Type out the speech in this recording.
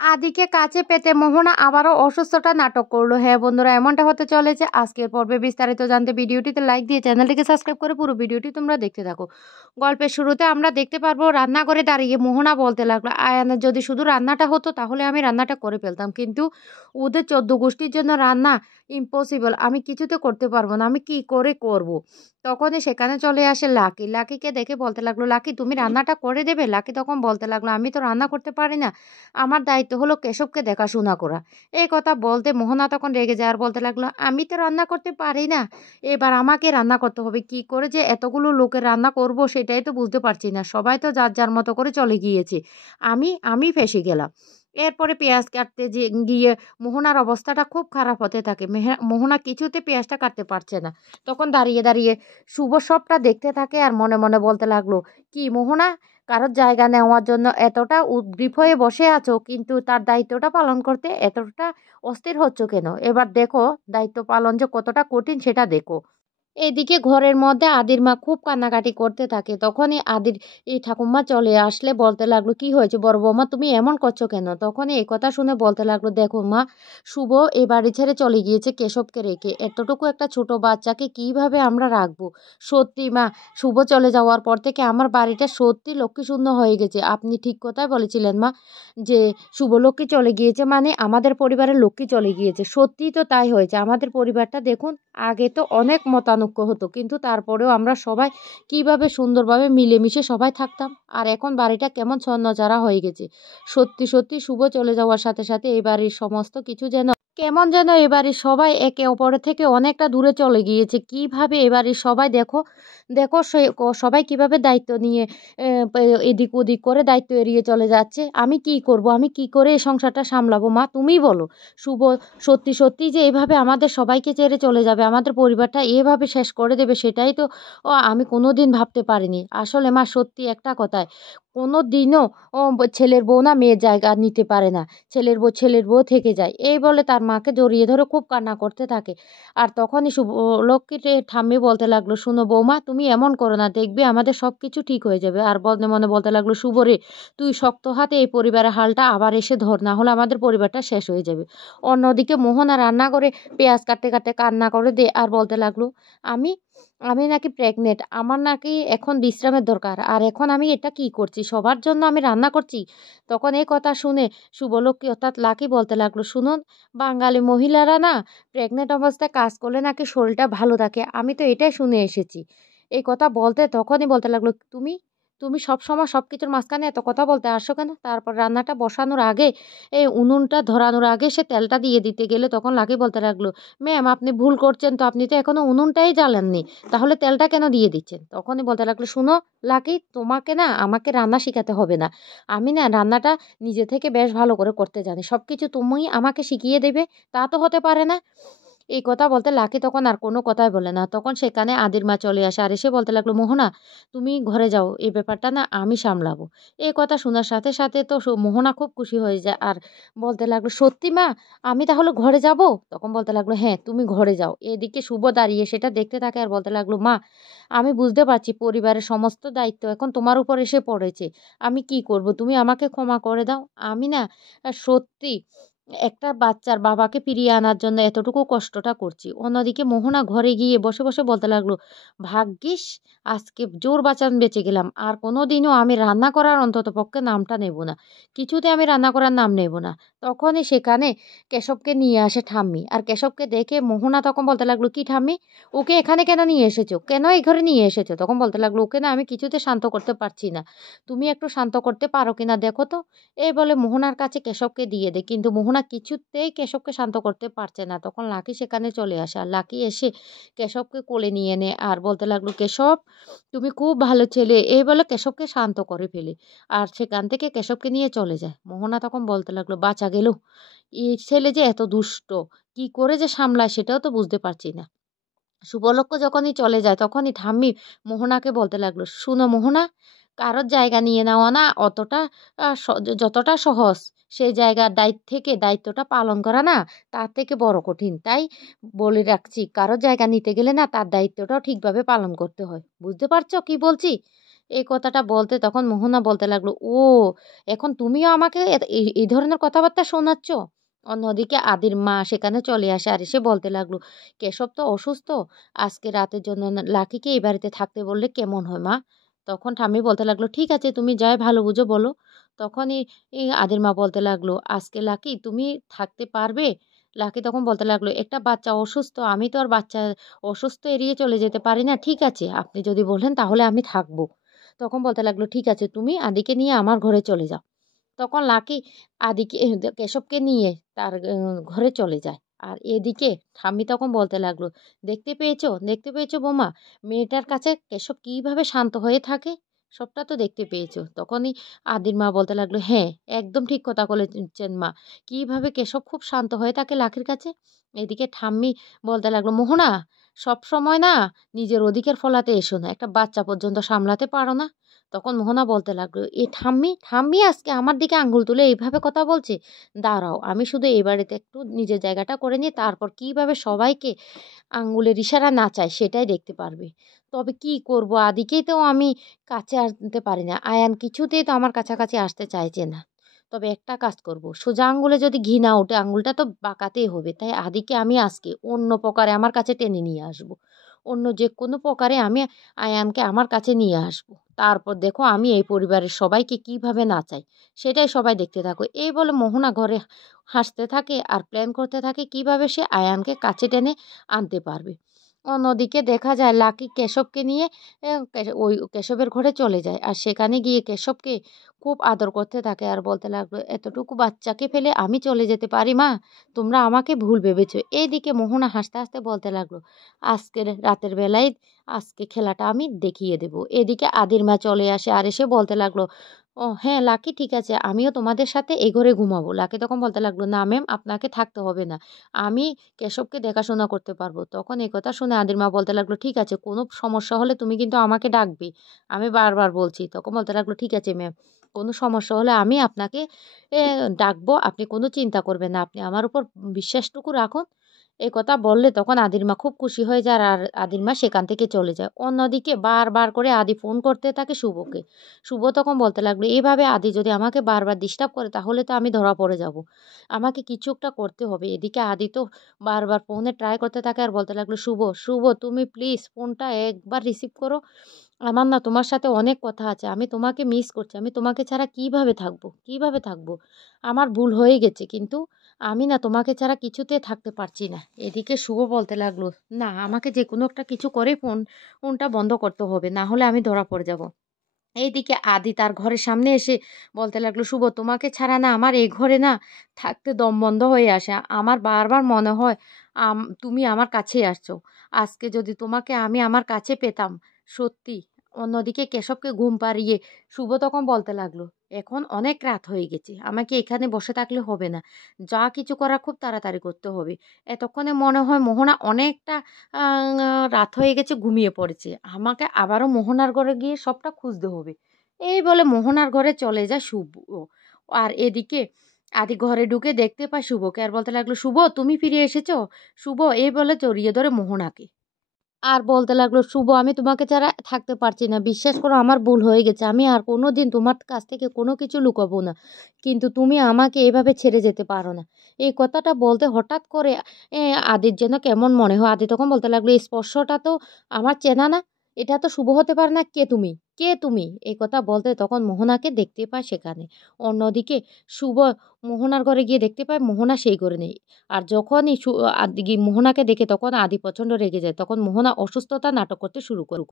আদিকে কাছে পেতে মোহনা আবারও অসুস্থতা নাটক করলো। হ্যাঁ বন্ধুরা, এমনটা হতে চলেছে। আজকের পর্বে বিস্তারিত জানতে ভিডিওটিতে লাইক দিয়ে চ্যানেলটিকে সাবস্ক্রাইব করে পুরো ভিডিওটি তোমরা দেখতে থাকো। গল্পের শুরুতে আমরা দেখতে পারবো রান্নাঘরে দাঁড়িয়ে মোহনা বলতে লাগলো, আয়ানের যদি শুধু রান্নাটা হতো তাহলে আমি রান্নাটা করে ফেলতাম, কিন্তু ওদের 14 গোষ্ঠীর জন্য রান্না ইম্পসিবল, আমি কিছুতে করতে পারবো না, আমি কি করে করব। তখনই সেখানে চলে আসে লাকি। লাকিকে দেখে বলতে লাগলো, লাকি তুমি রান্নাটা করে দেবে? লাকি তখন বলতে লাগলো, আমি তো রান্না করতে পারি না, আমার দায়িত্ব হলো কেশবকে দেখাশোনা করা। এই কথা বলতে মোহনা তখন রেগে যায় আর বলতে লাগলো, আমি তো রান্না করতে পারি না, এবার আমাকে রান্না করতে হবে। কি করে যে এতগুলো লোকের রান্না করব সেটাই তো বুঝতে পারছি না, সবাই তো যার যার মতো করে চলে গিয়েছে, আমি ফেঁসে গেলাম। এরপরে পেঁয়াজ কাটতে যে গিয়ে মোহনার অবস্থাটা খুব খারাপ হতে থাকে। মোহনা কিছুতে পেঁয়াজটা কাটতে পারছে না। তখন দাঁড়িয়ে দাঁড়িয়ে শুভ সবটা দেখতে থাকে আর মনে মনে বলতে লাগলো, কি মোহনা, কারোর জায়গা নেওয়ার জন্য এতটা উদ্গ্রীব হয়ে বসে আছো, কিন্তু তার দায়িত্বটা পালন করতে এতটা অস্থির হচ্ছ কেন? এবার দেখো দায়িত্ব পালন যে কতটা কঠিন সেটা দেখো। এদিকে ঘরের মধ্যে আদির মা খুব কান্নাকাটি করতে থাকে। তখনই আদির এই ঠাকুমা চলে আসলে বলতে লাগলো, কি হয়েছে বড় বৌমা, তুমি এমন করছো কেন? তখনই এই কথা শুনে বলতে লাগলো, দেখো মা, শুভ এ বাড়ি ছেড়ে চলে গিয়েছে কেশবকে রেখে, এতটুকু একটা ছোট বাচ্চাকে কিভাবে আমরা রাখবো? সত্যি মা, শুভ চলে যাওয়ার পর থেকে আমার বাড়িটা সত্যি লক্ষ্মীশূন্য হয়ে গেছে। আপনি ঠিক কথাই বলেছিলেন মা, যে শুভ লক্ষ্মী চলে গিয়েছে মানে আমাদের পরিবারের লক্ষ্মী চলে গিয়েছে। সত্যিই তো তাই হয়েছে। আমাদের পরিবারটা দেখুন, আগে তো অনেক মতানৈক্য হতো, কিন্তু তারপরেও আমরা সবাই কিভাবে সুন্দরভাবে মিলেমিশে সবাই থাকতাম। আর এখন বাড়িটা কেমন ছন্নছাড়া হয়ে গেছে। সত্যি সত্যি শুভ চলে যাওয়ার সাথে সাথে এই বাড়ির সমস্ত কিছু যেন কেমন যেন, এ বাড়ির সবাই একে অপরের থেকে অনেকটা দূরে চলে গিয়েছে। কিভাবে এ বাড়ির সবাই দেখো দেখো সবাই কিভাবে দায়িত্ব নিয়ে এদিক ওদিক করে দায়িত্ব এড়িয়ে চলে যাচ্ছে। আমি কি করব, আমি কি করে এই সংসারটা সামলাবো? মা তুমিই বলো। শুভ সত্যি সত্যি যে এভাবে আমাদের সবাইকে ছেড়ে চলে যাবে, আমাদের পরিবারটা এভাবে শেষ করে দেবে, সেটাই তো আমি কোনোদিন ভাবতে পারিনি। আসলে মা সত্যি একটা কথায়, কোনো দিনও ছেলের বউ না মেয়ের জায়গা নিতে পারে না, ছেলের বউ থেকে যায়, এই বলে তার মাকে জড়িয়ে ধরে খুব কান্না করতে থাকে। আর তখনই শুভ লক্ষ্মীতে ঠাম্মি বলতে লাগলো, শুনো বৌমা, তুমি এমন করো না, দেখবে আমাদের সব কিছু ঠিক হয়ে যাবে। আর মনে মনে বলতে লাগলো, শুভ রে, তুই শক্ত হাতে এই পরিবারের হালটা আবার এসে ধর, না হলে আমাদের পরিবারটা শেষ হয়ে যাবে। অন্যদিকে মোহনা রান্না করে পেঁয়াজ কাটতে কাটতে কান্না করে দে আর বলতে লাগলো, আমি আমি নাকি প্রেগনেন্ট, আমার নাকি এখন বিশ্রামের দরকার, আর এখন আমি এটা কি করছি, সবার জন্য আমি রান্না করছি। তখন এই কথা শুনে শুভলক্ষ্মী অর্থাৎ লাকি বলতে লাগলো, শুনুন, বাঙালি মহিলারা না প্রেগনেন্ট অবস্থায় কাজ করলে নাকি শরীরটা ভালো থাকে, আমি তো এটাই শুনে এসেছি। এই কথা বলতে তখনই বলতে লাগলো, তুমি তুমি সবসময় সব কিছুর মাঝখানে এত কথা বলতে আসো কেন? তারপর রান্নাটা বসানোর আগে, এই উনুনটা ধরানোর আগে সে তেলটা দিয়ে দিতে গেলে তখন লাকি বলতে লাগলো, ম্যাম আপনি ভুল করছেন তো, আপনি তো এখনো উনুনটাই জ্বালাননি, তাহলে তেলটা কেন দিয়ে দিচ্ছেন? তখনই বলতে লাগলো, শুনো লাকি, তোমাকে না আমাকে রান্না শেখাতে হবে না, আমি না রান্নাটা নিজে থেকে বেশ ভালো করে করতে জানি, সব কিছু তুমি আমাকে শিখিয়ে দেবে তা তো হতে পারে না। এই কথা বলতে লাকি তখন আর কোনো কথাই বলে না। তখন সেখানে আদির মা চলে আসে আর এসে বলতে লাগলো, মোহনা তুমি ঘরে যাও, এই ব্যাপারটা না আমি সামলাবো। এই কথা শোনার সাথে সাথে তো মোহনা খুব খুশি হয়ে যায় আর বলতে লাগলো, সত্যি মা, আমি তাহলে ঘরে যাব? তখন বলতে লাগলো, হ্যাঁ তুমি ঘরে যাও। এদিকে শুভ দাঁড়িয়ে সেটা দেখতে থাকে আর বলতে লাগলো, মা আমি বুঝতে পারছি পরিবারের সমস্ত দায়িত্ব এখন তোমার উপর এসে পড়েছে, আমি কি করব, তুমি আমাকে ক্ষমা করে দাও। আমি না সত্যি একটা বাচ্চার বাবাকে ফিরিয়ে আনার জন্য এতটুকু কষ্টটা করছি। অন্যদিকে মোহনা ঘরে গিয়ে বসে বসে বলতে লাগলো, ভাগ্যিস আজকে জোর বাঁচান বেঁচে গেলাম, আর কোনোদিনও আমি রান্না করার অন্তত পক্ষে নামটা নেব না, কিছুতে আমি রান্না করার নাম নেব না। তখনই সেখানে কেশবকে নিয়ে আসে ঠাম্মি, আর কেশবকে দেখে মোহনা তখন বলতে লাগলো, কি ঠাম্মি, ওকে এখানে কেন নিয়ে এসেছো, কেন এই ঘরে নিয়ে এসেছো? তখন বলতে লাগলো, ওকে না আমি কিছুতে শান্ত করতে পারছি না, তুমি একটু শান্ত করতে পারো কিনা দেখো তো। এই বলে মোহনার কাছে কেশবকে দিয়ে দেয়, কিন্তু মোহনা কিছুতেই কেশবকে শান্ত করতে পারছে না। তখন লাকি সেখানে চলে আসে আর লাকি এসে কেশবকে কোলে নিয়ে নেয় আর বলতে লাগলো, কেশব তুমি খুব ভালো ছেলে, এই বলে কেশবকে শান্ত করে ফেলে আর সেখান থেকে কেশবকে নিয়ে চলে যায়। মোহনা তখন বলতে লাগলো, বাঁচা গেল, এই ছেলে যে এত দুষ্ট, কি করে যে সামলায় সেটাও তো বুঝতে পারছি না। শুভলক্ষ্য যখনই চলে যায় তখনই ঠাম্মি মোহনাকে বলতে লাগলো, শুনো মোহনা, কারোর জায়গা নিয়ে নেওয়া না অতটা যতটা সহজ, সেই জায়গার দায়িত্বটা পালন করা না তার থেকে বড় কঠিন। তাই বলে রাখছি, কারোর জায়গা নিতে গেলে না তার দায়িত্বটাও ঠিকভাবে পালন করতে হয়। বুঝতে পারছো কি বলছি? এই কথাটা বলতে তখন মোহনা বলতে লাগলো, ও এখন তুমিও আমাকে এই ধরনের কথাবার্তা শোনাচ্ছ। অন্যদিকে আদির মা সেখানে চলে আসে আর এসে বলতে লাগলো, কেশব তো অসুস্থ, আজকে রাতের জন্য লাকিকে এই বাড়িতে থাকতে বললে কেমন হয় মা? তখন ঠাম্মি বলতে লাগলো, ঠিক আছে তুমি যাই ভালো বুঝো বলো। তখনই আদির মা বলতে লাগলো, আজকে লাকি তুমি থাকতে পারবে? লাকি তখন বলতে লাগলো, একটা বাচ্চা অসুস্থ, আমি তো আর বাচ্চা অসুস্থ এড়িয়ে চলে যেতে পারি না। ঠিক আছে আপনি যদি বলেন তাহলে আমি থাকবো। তখন বলতে লাগলো, ঠিক আছে তুমি আদিকে নিয়ে আমার ঘরে চলে যাও। তখন লাকি আদিকে কেশবকে নিয়ে তার ঘরে চলে যায়। আর এদিকে ঠাম্মি তখন বলতে লাগলো, দেখতে পেয়েছো, দেখতে পেয়েছো বোমা, মেয়েটার কাছে কেশব কিভাবে শান্ত হয়ে থাকে, সবটা তো দেখতে পেয়েছো। তখনই আদির মা বলতে লাগলো, হ্যাঁ একদম ঠিক কথা বলেছেন মা, কিভাবে কেশব খুব শান্ত হয়ে থাকে লাকির কাছে। এদিকে ঠাম্মি বলতে লাগলো, মোহনা সব সময় না নিজের অধিকার ফলাতে এসো না, একটা বাচ্চা পর্যন্ত সামলাতে পারো না। তখন মোহনা বলতে লাগলো, এ ঠাম্মি, ঠাম্মি আজকে আমার দিকে আঙ্গুল তুলে এইভাবে কথা বলছে, দাঁড়াও আমি শুধু এই বাড়িতে একটু নিজের জায়গাটা করে নিই, তারপর কিভাবে সবাইকে আঙ্গুলের ইশারা নাচায় সেটাই দেখতে পারবে। তবে কি করব, আদিকেই তো আমি কাছে আনতে পারি না, আয়ান কিছুতেই তো আমার কাছাকাছি আসতে চাইছে না। তবে একটা কাজ করব, সোজা আঙ্গুলে যদি ঘি না ওঠে আঙ্গুলটা তো বাঁকাতেই হবে, তাই আদিকে আমি আজকে অন্য প্রকারে আমার কাছে টেনে নিয়ে আসব। অন্য যে কোনো প্রকারে আমি আয়ানকে আমার কাছে নিয়ে আসব। তারপর দেখো আমি এই পরিবারের সবাইকে কিভাবে নাচাই, সেটাই সবাই দেখতে থাকো। এই বলে মোহনা ঘরে হাসতে থাকে আর প্ল্যান করতে থাকে কিভাবে সে আয়ানকে কাছে টেনে আনতে পারবে। অন্যদিকে দেখা যায় লাকি কেশবকে নিয়ে ওই কেশবের ঘরে চলে যায় আর সেখানে গিয়ে কেশবকে খুব আদর করতে থাকে আর বলতে লাগলো, এতটুকু বাচ্চাকে ফেলে আমি চলে যেতে পারি মা? তোমরা আমাকে ভুল ভেবেছো। এইদিকে মোহনা হাসতে হাসতে বলতে লাগলো, আজকের রাতের বেলায় আজকে খেলাটা আমি দেখিয়ে দেব। এদিকে আদির মা চলে আসে আর এসে বলতে লাগলো, ও হ্যাঁ লাকি ঠিক আছে, আমিও তোমাদের সাথে এই ঘরে ঘুমাবো। লাকি তখন বলতে লাগলো, না ম্যাম আপনাকে থাকতে হবে না, আমি কেশবকে দেখাশোনা করতে পারবো। তখন এই কথা শুনে আদির মা বলতে লাগলো, ঠিক আছে কোনো সমস্যা হলে তুমি কিন্তু আমাকে ডাকবে, আমি বারবার বলছি। তখন বলতে লাগলো, ঠিক আছে ম্যাম, কোনো সমস্যা হলে আমি আপনাকে ডাকবো, আপনি কোনো চিন্তা করবেন না, আপনি আমার উপর বিশ্বাসটুকু রাখুন। এই কথা বললে তখন আদির মা খুব খুশি হয়ে যায় আর আদির মা সেখান থেকে চলে যায়। অন্যদিকে বারবার করে আদি ফোন করতে থাকে শুভকে। শুভ তখন বলতে লাগলো, এভাবে আদি যদি আমাকে বারবার ডিস্টার্ব করে তাহলে তো আমি ধরা পড়ে যাব, আমাকে কিছু একটা করতে হবে। এদিকে আদি তো বারবার ফোনে ট্রাই করতে থাকে আর বলতে লাগলো, শুভ, শুভ তুমি প্লিজ ফোনটা একবার রিসিভ করো, আমার না তোমার সাথে অনেক কথা আছে, আমি তোমাকে মিস করছি, আমি তোমাকে ছাড়া কিভাবে থাকবো, কিভাবে থাকবো, আমার ভুল হয়ে গেছে কিন্তু আমি না তোমাকে ছাড়া কিছুতে থাকতে পারছি না। এদিকে শুভ বলতে লাগলো, না আমাকে যে কোনো একটা কিছু করে ফোনটা বন্ধ করতে হবে, না হলে আমি ধরা পড়ে যাব। এইদিকে আদি তার ঘরের সামনে এসে বলতে লাগলো, শুভ তোমাকে ছাড়া না আমার এই ঘরে না থাকতে দম বন্ধ হয়ে আসে, আমার বারবার মনে হয় তুমি আমার কাছেই আসছো, আজকে যদি তোমাকে আমি আমার কাছে পেতাম, সত্যি। অন্যদিকে কেশবকে ঘুম পাড়িয়ে শুভ তখন বলতে লাগলো, এখন অনেক রাত হয়ে গেছে, আমাকে এখানে বসে থাকলে হবে না, যা কিছু করার খুব তাড়াতাড়ি করতে হবে। এতক্ষণে মনে হয় মোহনা অনেকটা রাত হয়ে গেছে, ঘুমিয়ে পড়েছে, আমাকে আবারও মোহনার ঘরে গিয়ে সবটা খুঁজতে হবে। এই বলে মোহনার ঘরে চলে যায় শুভ। আর এদিকে আদি ঘরে ঢুকে দেখতে পায় শুভকে আর বলতে লাগলো, শুভ তুমি ফিরে এসেছো? শুভ এই বলে জড়িয়ে ধরে মোহনাকে আর বলতে লাগলো, শুভ আমি তোমাকে ছাড়া থাকতে পারছি না, বিশ্বাস করো আমার ভুল হয়ে গেছে, আমি আর কোনো দিন তোমার কাছ থেকে কোনো কিছু লুকাবো না, কিন্তু তুমি আমাকে এভাবে ছেড়ে যেতে পারো না। এই কথাটা বলতে হঠাৎ করে আদির যেন কেমন মনে হয়। আদি তখন বলতে লাগলো, এই স্পর্শটা তো আমার চেনা না, এটা তো শুভ হতে পারে না, কে তুমি, কে তুমি? এই কথা বলতে তখন মোহনাকে দেখতে পায় সেখানে। অন্যদিকে শুভ মোহনার ঘরে গিয়ে দেখতে পায় মোহনা সেই ঘরে নেই। আর যখনই মোহনাকে দেখে তখন আদি প্রচণ্ড রেগে যায়, তখন মোহনা অসুস্থতা নাটক করতে শুরু করে।